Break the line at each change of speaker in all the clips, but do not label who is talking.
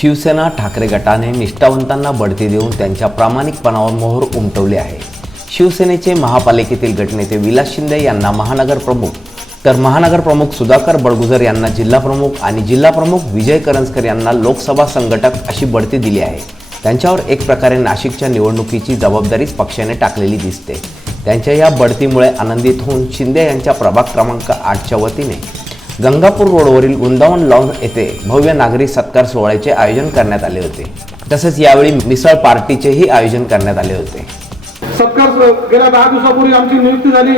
शिवसेना ठाकरे गटाने निष्ठावंतांना बढती देऊन त्यांच्या प्रामाणिकपणावर मोहर उमटवली आहे. शिवसेनेचे महापालिकेतील गटनेते विलास शिंदे यांना महानगर प्रमुख. तर महानगर प्रमुख सुधाकर बडगुजर यांना जिल्हाप्रमुख आणि जिल्हाप्रमुख विजय करंजकर यांना लोकसभा संघटक अशी बढती दिली आहे. त्यांच्यावर एक प्रकारे नाशिकच्या निवडणुकीची जबाबदारीच पक्षाने टाकलेली दिसते. त्यांच्या या बढतीमुळे आनंदित होऊन शिंदे यांच्या प्रभाग क्रमांक आठच्या वतीने गंगापूर रोडवरील वृंदावन लॉन्स येथे भव्य नागरिक सत्कार सोहळ्याचे आयोजन करण्यात आले होते. तसेच यावेळी मिसळ पार्टीचेही आयोजन करण्यात आले होते.
सत्कार गेल्या दहा दिवसापूर्वी आमची नियुक्ती झाली.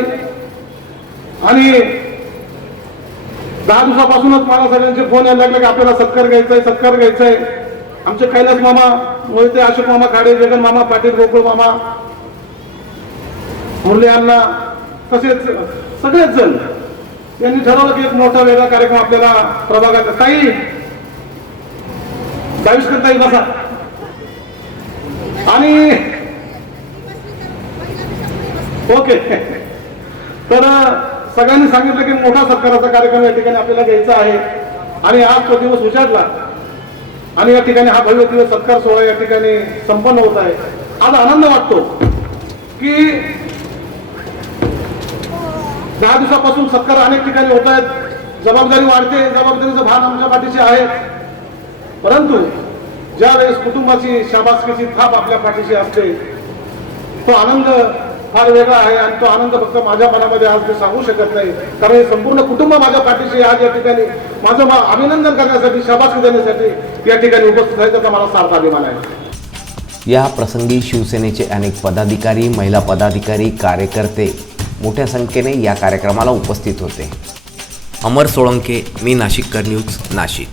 आणि दहा दिवसापासूनच मला सगळ्यांचे फोन यायला लागले की आपल्याला सत्कार घ्यायचा आहे सत्कार घ्यायचा आहे आमचे कैलास मामा मोहिते अशोक मामा खाडे जगन मामा पाटील गोकुळ मामा मुरली अण्णा तसेच सगळेच जण यांनी ठरवलं की एक मोठा वेगळा कार्यक्रम आपल्याला प्रभागात ताई! करता ताई बसा. आणि ओके. तर सगळ्यांनी सांगितलं की मोठा सत्काराचा कार्यक्रम या ठिकाणी आपल्याला घ्यायचा आहे. आणि आज तो दिवस उजाडला. आणि या ठिकाणी हा भव्य दिवस सत्कार सोहळा या ठिकाणी संपन्न होत आहे. आज आनंद वाटतो की दहा दिवसापासून सत्कार अनेक ठिकाणी होत आहेत. जबाबदारी वाढते. जबाबदारीचं भान आमच्या पाठीशी आहे. परंतु ज्या वेळेस कुटुंबाची शाबासकीची थाप आपल्या पाठीशी असते तो आनंद फार वेगळा आहे आणि तो आनंद फक्त माझ्या मनामध्ये आज मी सांगू शकत नाही. कारण हे संपूर्ण कुटुंब माझ्या पाठीशी आज या ठिकाणी माझं अभिनंदन करण्यासाठी शाबासकी देण्यासाठी या ठिकाणी उपस्थित आहे त्याचा मला सार्थ अभिमान आहे.
या प्रसंगी शिवसेनेचे अनेक पदाधिकारी महिला पदाधिकारी कार्यकर्ते मोठ्या संख्येने या कार्यक्रमाला उपस्थित होते. अमर सोळंके मी नाशिककर न्यूज नाशिक.